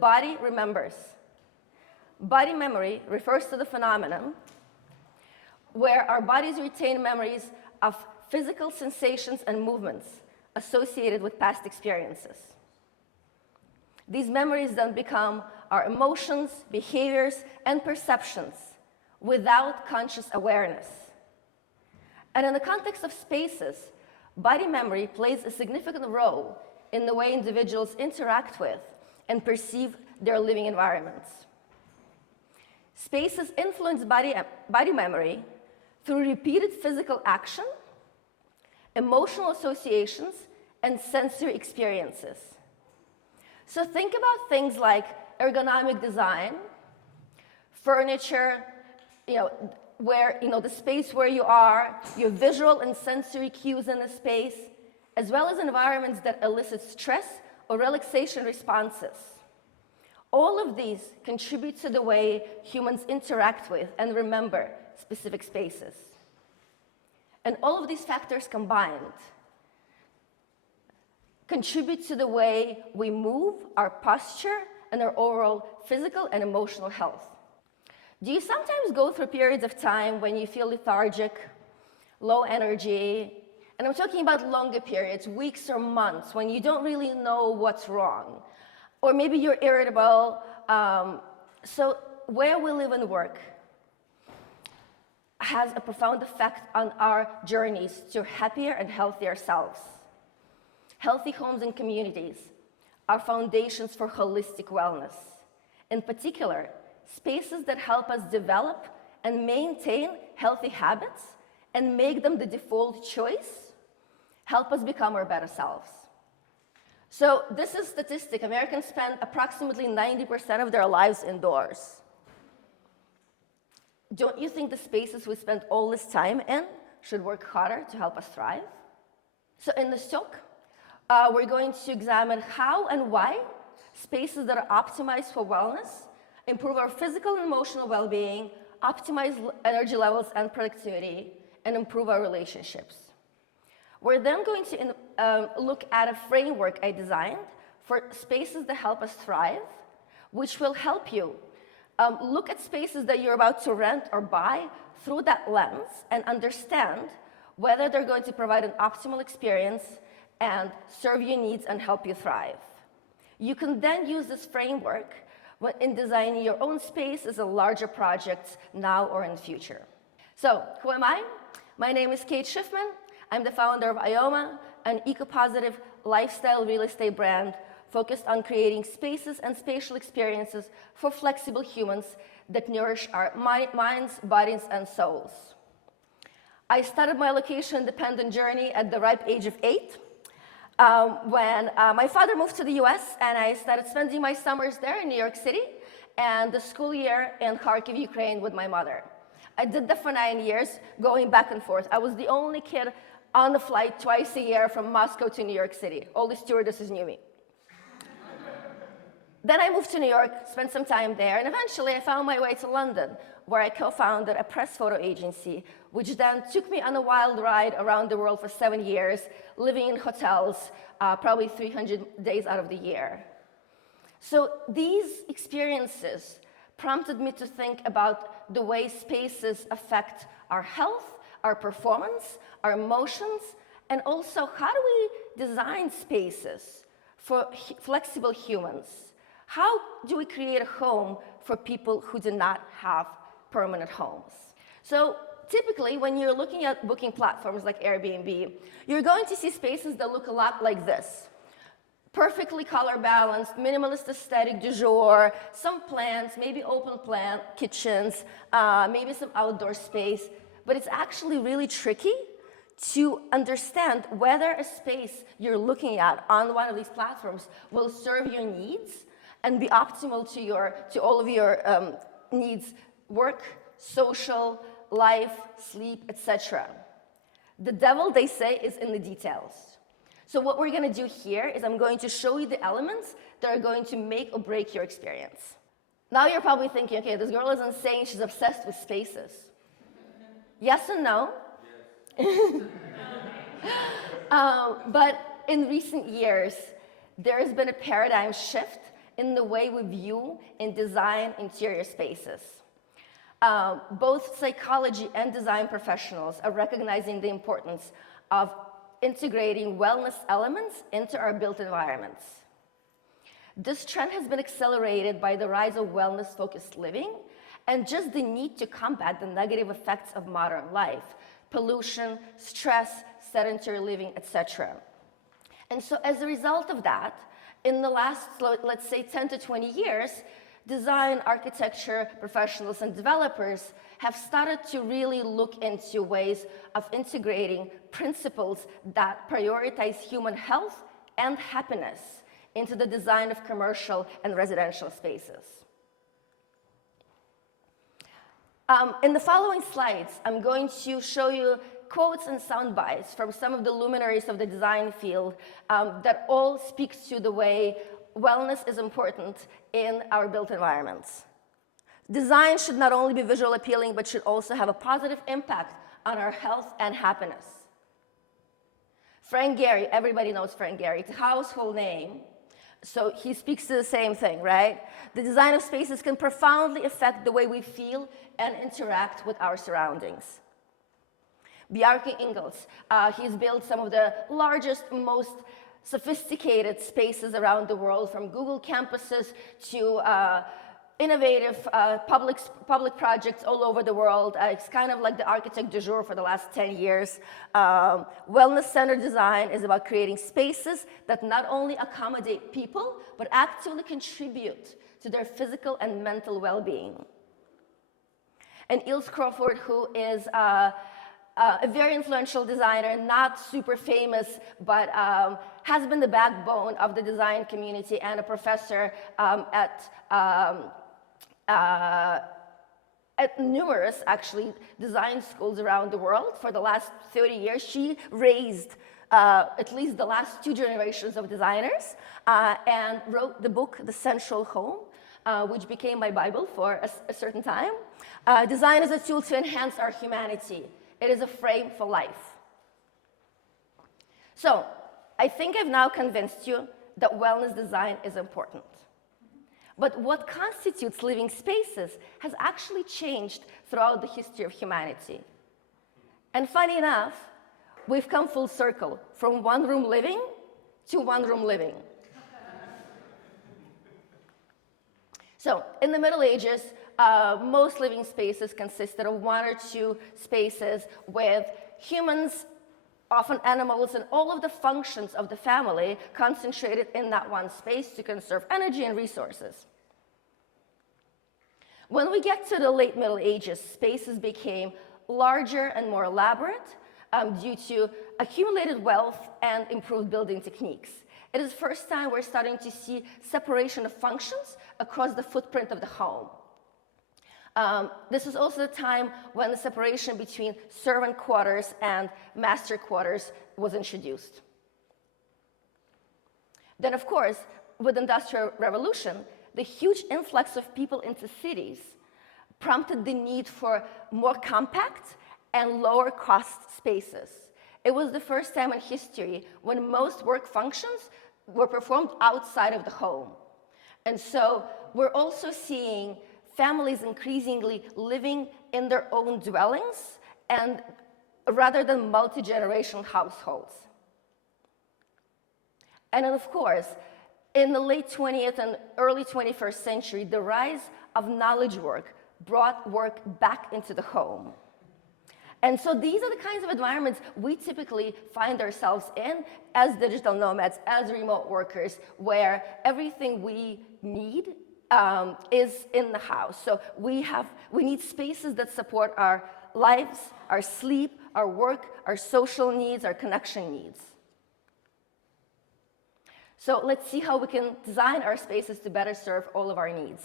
body remembers. Body memory refers to the phenomenon where our bodies retain memories of physical sensations and movements associated with past experiences. These memories then become our emotions, behaviors, and perceptions without conscious awareness. And in the context of spaces, body memory plays a significant role in the way individuals interact with and perceive their living environments. Spaces influence body memory through repeated physical action, emotional associations, and sensory experiences. So think about things like ergonomic design, furniture, where the space where you are, your visual and sensory cues in the space, as well as environments that elicit stress or relaxation responses. All of these contribute to the way humans interact with and remember specific spaces. And all of these factors combined contribute to the way we move, our posture, and our overall physical and emotional health. Do you sometimes go through periods of time when you feel lethargic, low energy? And I'm talking about longer periods, weeks or months, when you don't really know what's wrong. Or maybe you're irritable. So where we live and work has a profound effect on our journeys to happier and healthier selves. Healthy homes and communities are foundations for holistic wellness. In particular, spaces that help us develop and maintain healthy habits and make them the default choice help us become our better selves. So this is statistic. Americans spend approximately 90% of their lives indoors. Don't you think the spaces we spend all this time in should work harder to help us thrive? So in this talk, we're going to examine how and why spaces that are optimized for wellness improve our physical and emotional well-being, optimize energy levels and productivity, and improve our relationships. We're then going to look at a framework I designed for spaces that help us thrive, which will help you look at spaces that you're about to rent or buy through that lens and understand whether they're going to provide an optimal experience and serve your needs and help you thrive. You can then use this framework in designing your own space as a larger project now or in the future. So, who am I? My name is Kate Shifman. I'm the founder of Ioma, an eco-positive lifestyle real estate brand focused on creating spaces and spatial experiences for flexible humans that nourish our minds, bodies, and souls. I started my location-independent journey at the ripe age of 8, when my father moved to the US, and I started spending my summers there in New York City and the school year in Kharkiv, Ukraine with my mother. I did that for 9 years, going back and forth. I was the only kid on the flight twice a year from Moscow to New York City. All the stewardesses knew me. Then I moved to New York, spent some time there, and eventually I found my way to London, where I co-founded a press photo agency, which then took me on a wild ride around the world for 7 years, living in hotels, probably 300 days out of the year. So these experiences prompted me to think about the way spaces affect our health, our performance, our emotions, and also how do we design spaces for flexible humans? How do we create a home for people who do not have permanent homes? So typically, when you're looking at booking platforms like Airbnb, you're going to see spaces that look a lot like this. Perfectly color balanced, minimalist aesthetic du jour, some plants, maybe open plan kitchens, maybe some outdoor space. But it's actually really tricky to understand whether a space you're looking at on one of these platforms will serve your needs and be optimal to all of your needs, work, social, life, sleep, etc. The devil, they say, is in the details. So what we're going to do here is I'm going to show you the elements that are going to make or break your experience. Now you're probably thinking, okay, this girl is insane, she's obsessed with spaces. Yes and no. Yes. But in recent years, there has been a paradigm shift in the way we view and design interior spaces. Both psychology and design professionals are recognizing the importance of integrating wellness elements into our built environments. This trend has been accelerated by the rise of wellness-focused living and just the need to combat the negative effects of modern life, pollution, stress, sedentary living, etc. And so as a result of that, in the last, let's say, 10 to 20 years, design, architecture professionals and developers have started to really look into ways of integrating principles that prioritize human health and happiness into the design of commercial and residential spaces. In the following slides, I'm going to show you quotes and sound bites from some of the luminaries of the design field that all speak to the way wellness is important in our built environments. Design should not only be visual appealing, but should also have a positive impact on our health and happiness. Frank Gehry, everybody knows Frank Gehry, it's a household name. So he speaks to the same thing, right? The design of spaces can profoundly affect the way we feel and interact with our surroundings. Bjarke Ingels, he's built some of the largest, most sophisticated spaces around the world, from Google campuses to innovative public projects all over the world. It's kind of like the architect du jour for the last 10 years. Wellness-centered design is about creating spaces that not only accommodate people, but actively contribute to their physical and mental well-being. And Ilse Crawford, who is a very influential designer, not super famous, but has been the backbone of the design community and a professor at numerous, actually, design schools around the world for the last 30 years. She raised at least the last 2 generations of designers and wrote the book, The Central Home, which became my Bible for a certain time. Design is a tool to enhance our humanity. It is a frame for life. So, I think I've now convinced you that wellness design is important. But what constitutes living spaces has actually changed throughout the history of humanity. And funny enough, we've come full circle from one-room living to one-room living. So, in the Middle Ages, most living spaces consisted of 1 or 2 spaces with humans, often animals, and all of the functions of the family concentrated in that one space to conserve energy and resources. When we get to the late Middle Ages, spaces became larger and more elaborate due to accumulated wealth and improved building techniques. It is the first time we're starting to see separation of functions across the footprint of the home. This is also the time when the separation between servant quarters and master quarters was introduced. Then, of course, with the Industrial Revolution, the huge influx of people into cities prompted the need for more compact and lower cost spaces. It was the first time in history when most work functions were performed outside of the home. And so we're also seeing families increasingly living in their own dwellings and rather than multi-generational households. And then, of course, in the late 20th and early 21st century, the rise of knowledge work brought work back into the home. And so these are the kinds of environments we typically find ourselves in as digital nomads, as remote workers, where everything we need is in the house. So we need spaces that support our lives, our sleep, our work, our social needs, our connection needs. So let's see how we can design our spaces to better serve all of our needs.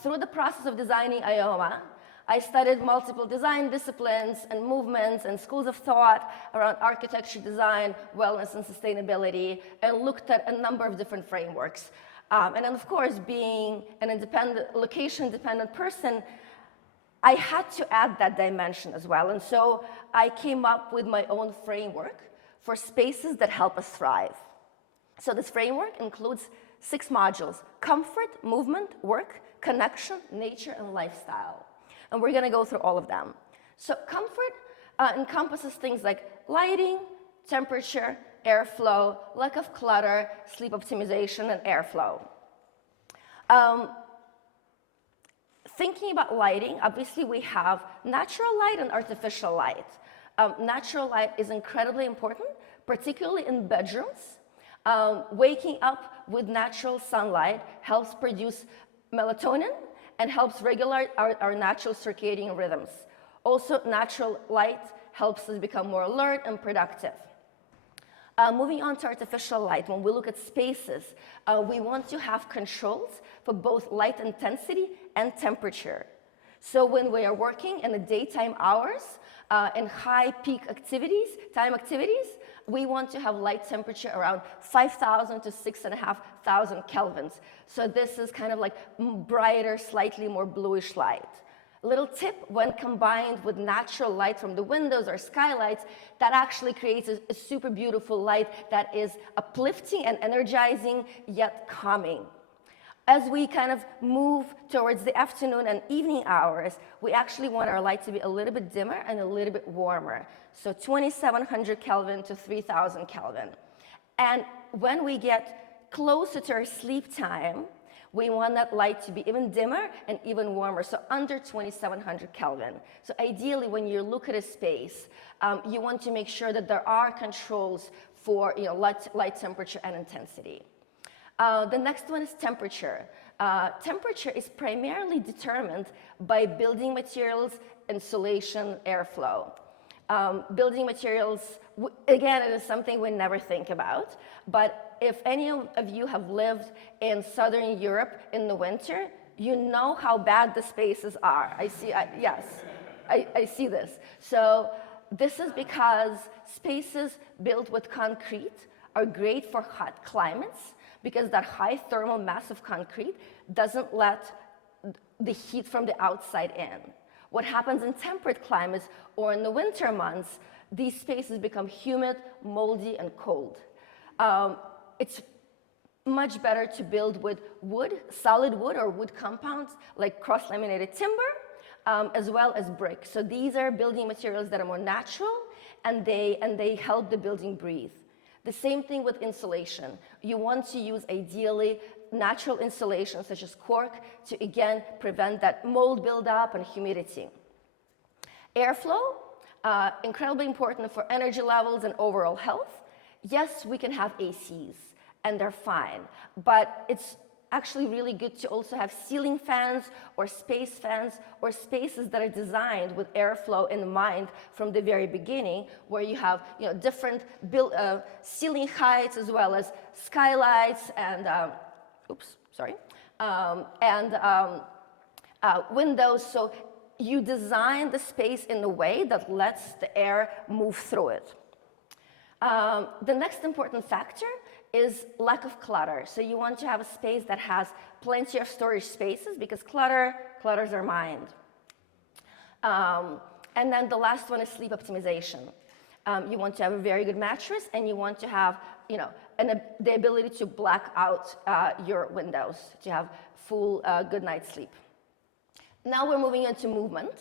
Through the process of designing IOMA, I studied multiple design disciplines and movements and schools of thought around architecture, design, wellness, and sustainability, and looked at a number of different frameworks. And then, of course, being an independent, location-dependent person, I had to add that dimension as well. And so I came up with my own framework for spaces that help us thrive. So this framework includes 6 modules: comfort, movement, work, connection, nature, and lifestyle. And we're going to go through all of them. So comfort encompasses things like lighting, temperature, airflow, lack of clutter, sleep optimization, and airflow. Thinking about lighting, obviously we have natural light and artificial light. Natural light is incredibly important, particularly in bedrooms. Waking up with natural sunlight helps produce melatonin and helps regulate our natural circadian rhythms. Also, natural light helps us become more alert and productive. Moving on to artificial light, when we look at spaces, we want to have controls for both light intensity and temperature. So when we are working in the daytime hours, in high peak time activities, we want to have light temperature around 5,000 to 6,500 kelvins. So this is kind of like brighter, slightly more bluish light. Little tip, when combined with natural light from the windows or skylights, that actually creates a super beautiful light that is uplifting and energizing, yet calming. As we kind of move towards the afternoon and evening hours, we actually want our light to be a little bit dimmer and a little bit warmer. So 2,700 Kelvin to 3,000 Kelvin. And when we get closer to our sleep time, we want that light to be even dimmer and even warmer, so under 2,700 Kelvin. So ideally, when you look at a space, you want to make sure that there are controls for light temperature and intensity. The next one is temperature. Temperature is primarily determined by building materials, insulation, airflow. Building materials, again, it is something we never think about, but if any of you have lived in Southern Europe in the winter, you know how bad the spaces are. I see this. So this is because spaces built with concrete are great for hot climates, because that high thermal mass of concrete doesn't let the heat from the outside in. What happens in temperate climates or in the winter months, these spaces become humid, moldy, and cold. It's much better to build with wood, solid wood or wood compounds like cross-laminated timber, as well as brick. So these are building materials that are more natural, and they help the building breathe. The same thing with insulation. You want to use, ideally, natural insulation such as cork to, again, prevent that mold buildup and humidity. Airflow, incredibly important for energy levels and overall health. Yes, we can have ACs, and they're fine, but it's actually really good to also have ceiling fans or space fans or spaces that are designed with airflow in mind from the very beginning, where you have different ceiling heights as well as skylights and windows. So you design the space in a way that lets the air move through it. The next important factor is lack of clutter. So you want to have a space that has plenty of storage spaces, because clutters our mind. And then the last one is sleep optimization. You want to have a very good mattress, and you want to have the ability to black out your windows to have full good night's sleep. Now we're moving into movement.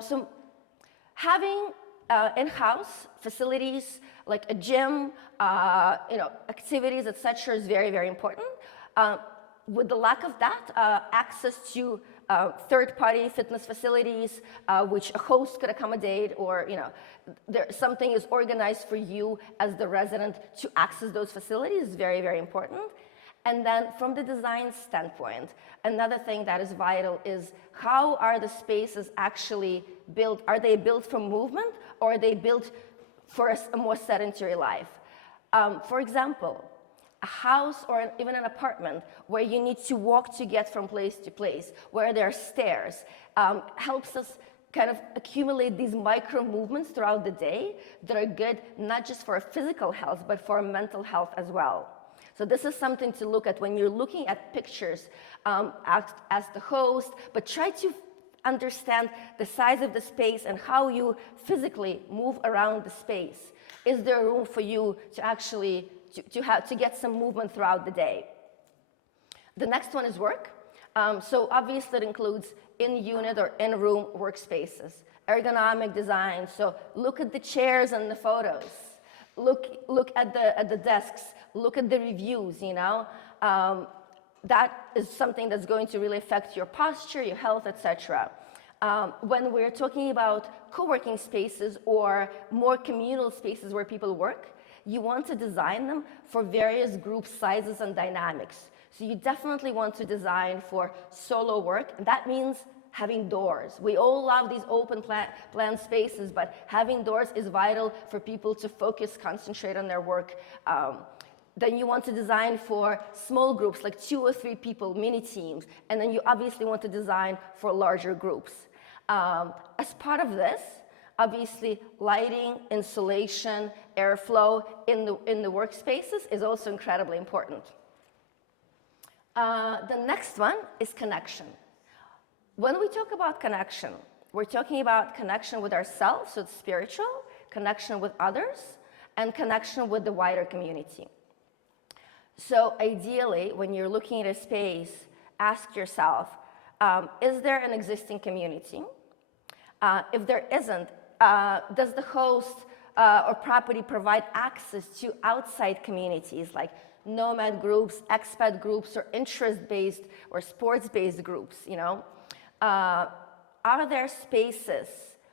So having in-house facilities like a gym, activities, etc., is very, very important. With the lack of that, access to third-party fitness facilities, which a host could accommodate, or something is organized for you as the resident to access those facilities, is very, very important. And then from the design standpoint, another thing that is vital is how are the spaces actually built? Are they built for movement, or are they built for a more sedentary life? For example, a house or even an apartment where you need to walk to get from place to place, where there are stairs, helps us kind of accumulate these micro movements throughout the day that are good not just for our physical health, but for our mental health as well. So this is something to look at when you're looking at pictures as the host, but try to understand the size of the space and how you physically move around the space. Is there room for you to actually to get some movement throughout the day. The next one is work. So obviously it includes in-unit or in-room workspaces, ergonomic design. So look at the chairs and the photos. Look at the desks. Look at the reviews. That is something that's going to really affect your posture, your health, etc. When we're talking about co-working spaces or more communal spaces where people work, you want to design them for various group sizes and dynamics. So you definitely want to design for solo work, and that means having doors. We all love these open plan spaces, but having doors is vital for people to focus, concentrate on their work. Then you want to design for small groups, like 2 or 3 people, mini teams, and then you obviously want to design for larger groups. As part of this, obviously, lighting, insulation, airflow in the workspaces is also incredibly important. The next one is connection. When we talk about connection, we're talking about connection with ourselves, so it's spiritual, connection with others, and connection with the wider community. So ideally, when you're looking at a space, ask yourself, is there an existing community? If there isn't, does the host or property provide access to outside communities like Nomad groups, expat groups, or interest-based or sports-based groups? Are there spaces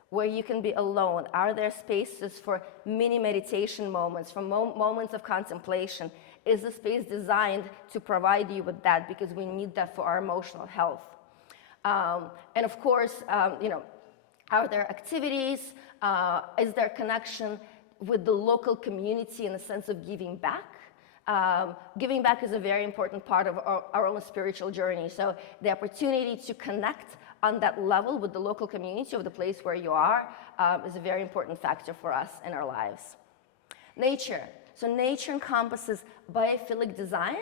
where you can be alone? Are there spaces for mini meditation moments, for moments of contemplation? Is the space designed to provide you with that? Because we need that for our emotional health. And of course, are there activities? Is there connection with the local community in the sense of giving back? Giving back is a very important part of our own spiritual journey. So the opportunity to connect on that level with the local community of the place where you are is a very important factor for us in our lives. Nature. So nature encompasses biophilic design,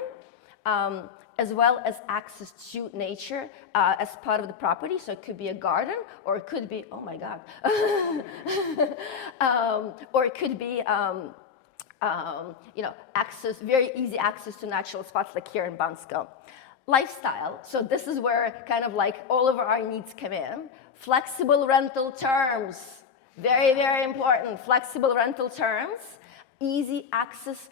as well as access to nature as part of the property. So it could be a garden, or it could be, oh my God, or it could be, very easy access to natural spots like here in Bansko. Lifestyle, so this is where kind of like all of our needs come in. Flexible rental terms, very, very important. Flexible rental terms, easy access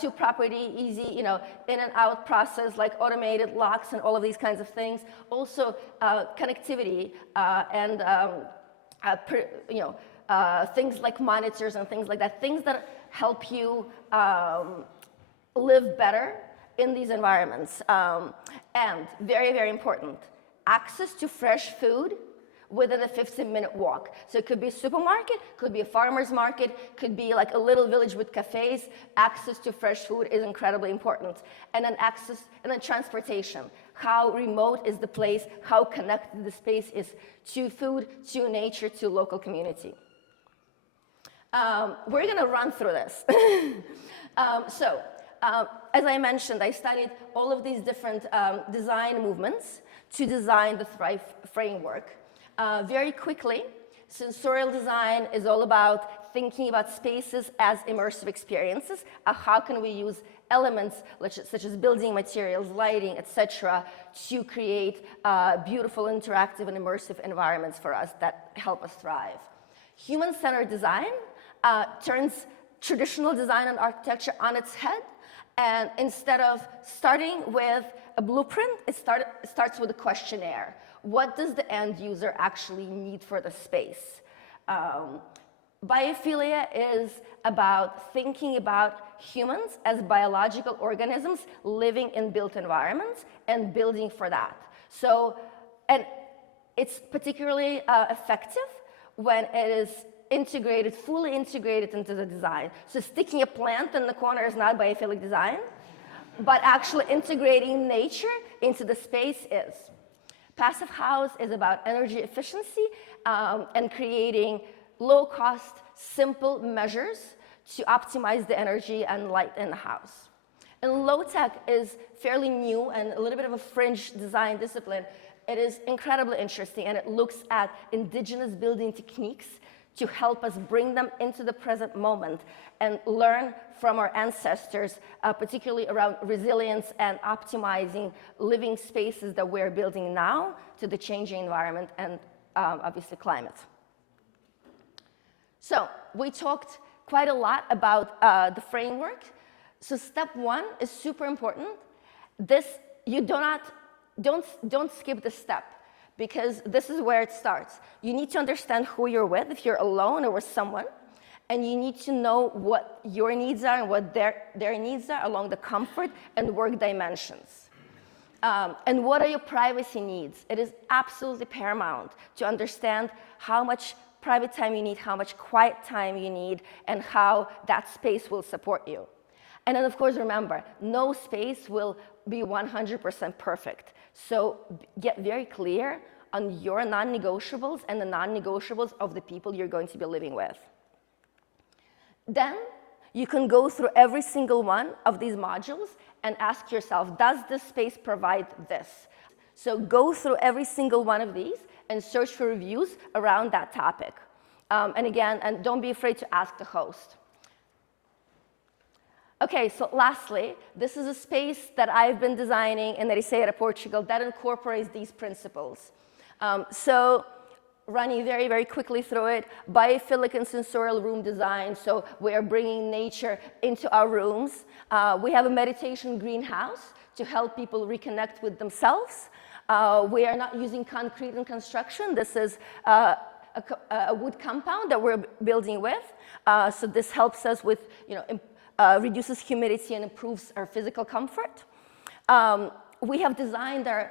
to property, easy, in and out process like automated locks and all of these kinds of things. Also, connectivity and things like monitors and things like that. Things that help you live better in these environments. And very, very important, access to fresh food within a 15-minute walk. So it could be a supermarket, could be a farmer's market, could be like a little village with cafes. Access to fresh food is incredibly important. And then transportation. How remote is the place? How connected the space is to food, to nature, to local community. We're gonna run through this. As I mentioned, I studied all of these different design movements to design the Thrive framework. Very quickly, sensorial design is all about thinking about spaces as immersive experiences. How can we use elements such as building materials, lighting, etc., to create beautiful, interactive, and immersive environments for us that help us thrive. Human-centered design turns traditional design and architecture on its head. And instead of starting with a blueprint, it starts with a questionnaire. What does the end user actually need for the space? Biophilia is about thinking about humans as biological organisms living in built environments and building for that. So, and it's particularly effective when it is integrated, fully integrated into the design. So sticking a plant in the corner is not biophilic design, but actually integrating nature into the space is. Passive house is about energy efficiency and creating low-cost, simple measures to optimize the energy and light in the house. And low-tech is fairly new and a little bit of a fringe design discipline. It is incredibly interesting, and it looks at indigenous building techniques to help us bring them into the present moment and learn from our ancestors, particularly around resilience and optimizing living spaces that we're building now to the changing environment and obviously climate. So we talked quite a lot about the framework. So step one is super important. This, you don't skip this step, because this is where it starts. You need to understand who you're with, if you're alone or with someone, and you need to know what your needs are and what their needs are along the comfort and work dimensions. And what are your privacy needs? It is absolutely paramount to understand how much private time you need, how much quiet time you need, and how that space will support you. And then, of course, remember, no space will be 100% perfect. So get very clear on your non-negotiables and the non-negotiables of the people you're going to be living with. Then you can go through every single one of these modules and ask yourself, does this space provide this? So go through every single one of these and search for reviews around that topic. And again, and don't be afraid to ask the host. Okay, so lastly, this is a space that I've been designing in Ericeira, Portugal, that incorporates these principles. So running very, very quickly through it, biophilic and sensorial room design, so we are bringing nature into our rooms. We have a meditation greenhouse to help people reconnect with themselves. We are not using concrete in construction. This is a wood compound that we're building with. So this helps us with, reduces humidity and improves our physical comfort. We have designed our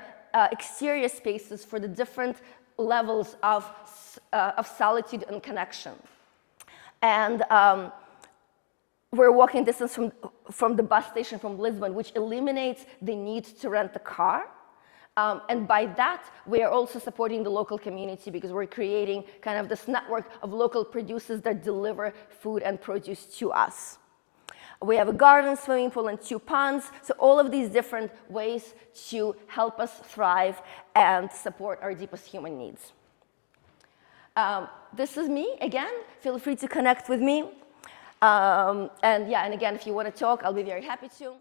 exterior spaces for the different levels of solitude and connection. And we're walking distance from the bus station from Lisbon, which eliminates the need to rent the car. And by that, we are also supporting the local community, because we're creating kind of this network of local producers that deliver food and produce to us. We have a garden, swimming pool, and 2 ponds. So all of these different ways to help us thrive and support our deepest human needs. This is me, again. Feel free to connect with me. And again, if you want to talk, I'll be very happy to.